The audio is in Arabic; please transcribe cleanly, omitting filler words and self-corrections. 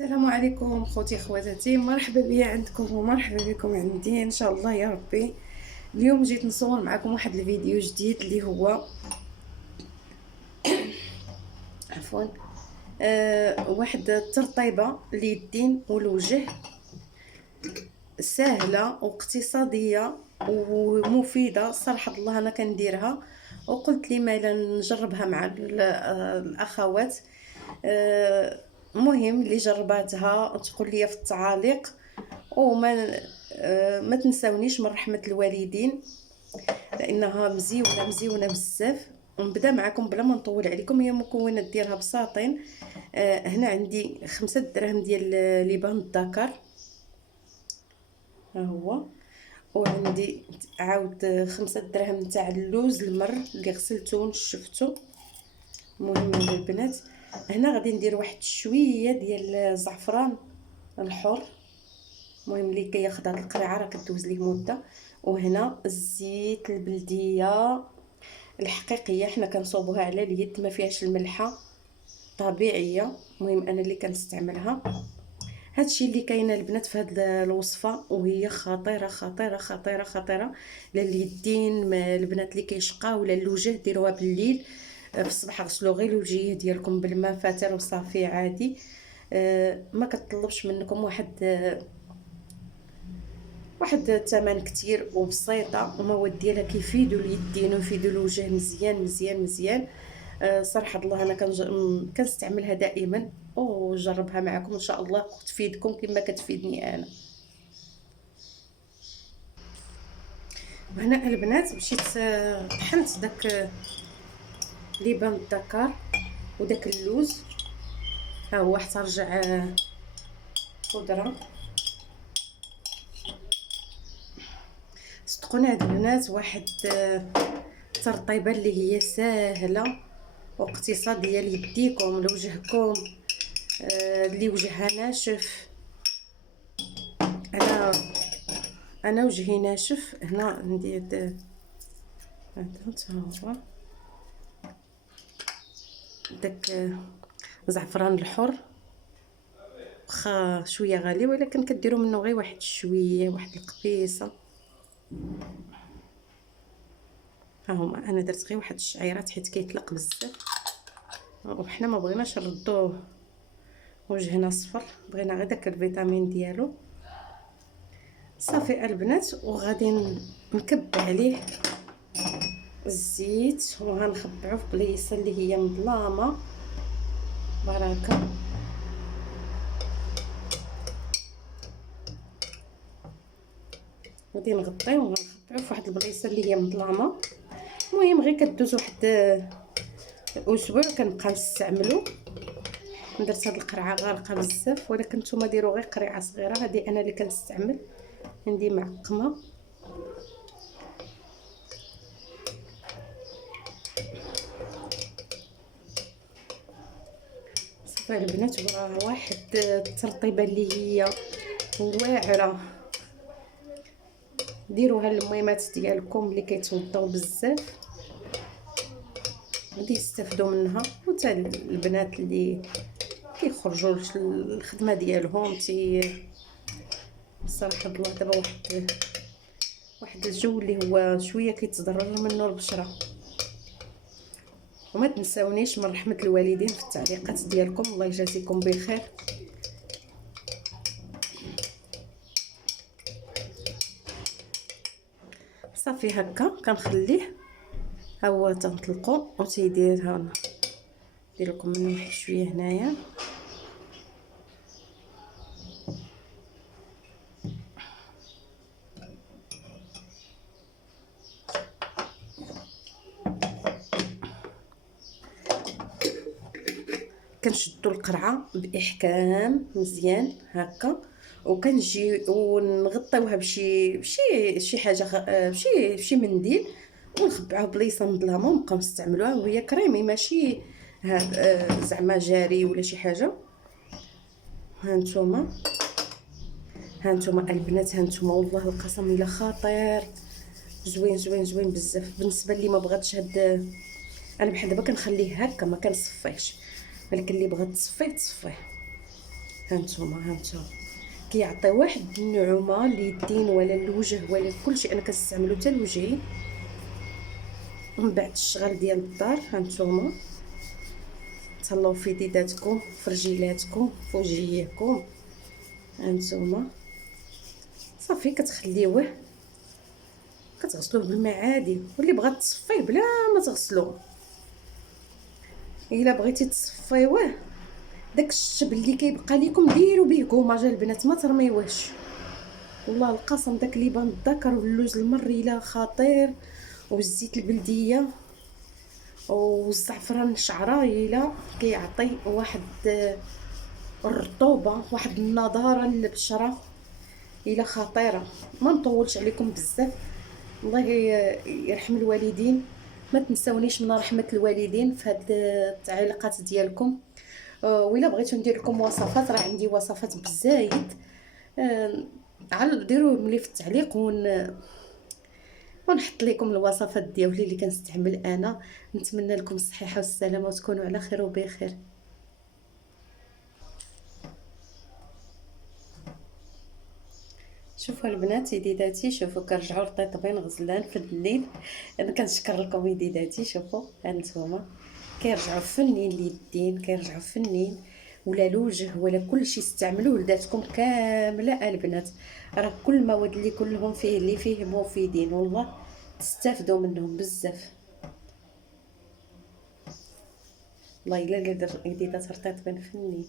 السلام عليكم خوتي خواتاتي، مرحبا بيا عندكم ومرحبا بكم عندي ان شاء الله يا ربي. اليوم جيت نصور معكم واحد الفيديو جديد اللي هو عفوا واحد الترطيبه لليدين والوجه، سهله واقتصاديه ومفيده صراحه. الله انا كنديرها وقلت لي ما لا نجربها مع الاخوات. مهم اللي جرباتها تقول لي في التعاليق، وما ما تنساونيش من رحمه الوالدين لانها مزيونه بزاف. ونبدا معكم بلا ما نطول عليكم. هي المكونات ديالها بساطين. هنا عندي 5 دراهم ديال لبان الذكر، ها هو. وعندي عاود 5 دراهم تاع اللوز المر اللي غسلته ونشفته. مهم البنات. هنا غادي ندير واحد شويه ديال الزعفران الحر، المهم اللي كياخذ هاد القرعه راه كدوز ليه مده. وهنا الزيت البلديه الحقيقيه، حنا كنصوبوها على اليد، ما فيهاش الملحه، طبيعيه. المهم انا اللي كنستعملها. هادشي اللي كاينه البنات في هاد الوصفه، وهي خطيره خطيره خطيره خطيره لليدين. البنات اللي كيشقاو ولا الوجه ديروها بالليل، في الصباح غسلوا غير الوجيه ديالكم بالماء فاتر وصافي عادي. ما كتطلبش منكم واحد الثمن كتير وبسيطه، ومواد ديالها كيفيدوا اليدين ويفيدوا الوجه مزيان مزيان مزيان. صراحه الله انا كنستعملها دائما وجربها معكم ان شاء الله تفيدكم كما كتفيدني انا. وهنا البنات مشيت طحنت داك لبان الذكر وداك اللوز، ها هو حتى رجع خضره. صدقوني هاد البنات واحد ترطيبه اللي هي ساهله واقتصاديه ليديكم لوجهكم. اللي وجهها ناشف، انا وجهي ناشف. هنا ندير هذا هو داك زعفران الحر، واخا شويه غالي ولكن كديروا منه غير واحد شويه، واحد القبيصه. ها هما انا درت غير واحد الشعيرات حيت كيطلق بزاف، وحنا ما بغيناش نردوه وجهنا صفر، بغينا غير داك الفيتامين ديالو. صافي البنات، وغادي نكب عليه الزيت وغنخبعوه في بليصه اللي هي مظلامه بركه. غادي نغطيوه ونخبعوه في واحد البليصه اللي هي مظلامه. المهم غير كدوز واحد اسبوع كنبقى نستعملو. درت هاد القرعه غارقه بزاف، ولكن نتوما ديروا غير قرعه صغيره. هذه انا اللي كنستعمل، عندي معقمه. صافي البنات، وراه واحد الترطيبه اللي هي واعره. ديروها للميمات ديالكم اللي كيتوضاو بزاف، غادي يستافدوا منها. وتا البنات اللي كيخرجوا الخدمه ديالهم صراحه الله دابا واحد الجو اللي هو شويه كيتضرر منه البشره. وما تنساونيش من رحمه الوالدين في التعليقات ديالكم، الله يجازيكم بخير. صافي هكا كنخليه، ها هو تنطلقوا وتيدير. ها ندير لكم منه واحد شويه هنايا. كنشدوا القرعه باحكام مزيان هكا، وكنجي ونغطيوها بشي حاجه، بشي منديل، ونخبعوها بلاصه مظلامه ونبقاو نستعملوها وهي كريمي، ماشي زعما جاري ولا شي حاجه. ها نتوما البنات، ها نتوما والله القسم الا خطير، زوين زوين زوين بزاف. بالنسبه لي ما بغاتش انا بحال دابا كنخليه هكا ما كنصفيهش، ولكن اللي بغات تصفيه هانتوما كيعطي واحد النعومه لليدين ولا الوجه ولا كلشي. انا كنستعملو حتى لوجهي من بعد الشغل ديال الدار. هانتوما تهلاو في يديداتكم، في رجيلاتكم، في وجهيكم. هانتوما صافي كتخليوه، كتغسلوه بالماء عادي، واللي بغات تصفيه بلا ما تغسلوه. الا بغيتي تصفيوه داك الشب اللي كيبقى لكم ديروا به كوماج البنات، ما ترميوهش. والله القسم داك ليبان الذكر واللوز المريله خطير، والزيت البلديه والزعفران الشعرايله كيعطي واحد الرطوبه، واحد النضاره للبشره الا خطيره. ما نطولش عليكم بزاف، الله يرحم الوالدين. ما تنسونيش من رحمه الوالدين في هاد التعليقات ديالكم. وإلا بغيتو ندير لكم وصفات راه عندي وصفات بزايد. عال ديروا ملي في التعليق ونحط لكم الوصفات ديالي اللي كنستعمل انا. نتمنى لكم الصحه والسلامه وتكونوا على خير وبخير. شوفوا البنات يديداتي، شوفوا كنرجعوا للطيطبين غزلان في الليل. انا كنشكر لكم يديداتي. شوفوا هانتوما كيرجعوا فنين اليدين، كيرجعوا فنين، ولا الوجه ولا كلشي. استعملوه ولداتكم كامله البنات، راه كل المواد اللي كلهم فيه اللي فيه مفيدين، والله تستافدوا منهم بزاف. والله الا يديدات رطيطبين فنين.